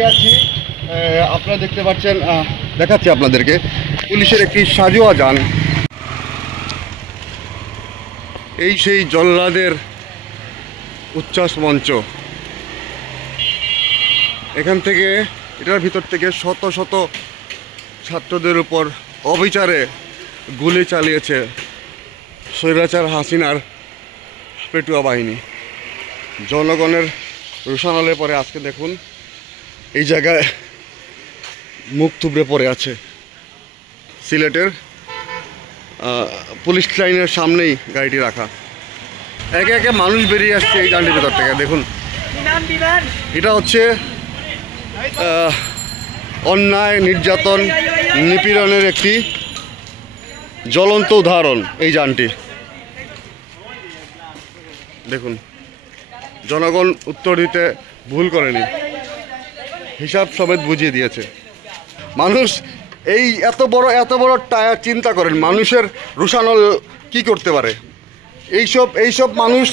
দাঁড়িয়ে আছি। আপনারা দেখতে পাচ্ছেন, দেখাচ্ছি আপনাদেরকে পুলিশের একটি সাজোয়া যান। এই সেই জল্লাদের উচ্ছ্বাস মঞ্চ। এখান থেকে, এটার ভিতর থেকে শত শত ছাত্রদের উপর অবিচারে গুলি চালিয়েছে স্বৈরাচার হাসিনার পেটুয়া বাহিনী। জনগণের রোষানলে পরে আজকে দেখুন এই জায়গায় মুখ থুবড়ে পড়ে আছে। সিলেটের পুলিশ লাইনের সামনেই গাড়িটি রাখা। একে একে মানুষ বেরিয়ে আসছে এই গাড়ির ভেতর থেকে। দেখুন, এটা হচ্ছে অন্যায়, নির্যাতন, নিপীড়নের একটি জ্বলন্ত উদাহরণ এই যানটি। দেখুন, জনগণ উত্তর দিতে ভুল করেনি, হিসাব সমেত বুঝিয়ে দিয়েছে। মানুষ এই এত বড় টায়ার, চিন্তা করেন মানুষের রোষানল কি করতে পারে। এইসব মানুষ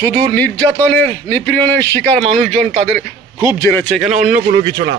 শুধু নির্যাতনের, নিপীড়নের শিকার মানুষজন তাদের খুব জেরেছে, এখানে অন্য কোনো কিছু না।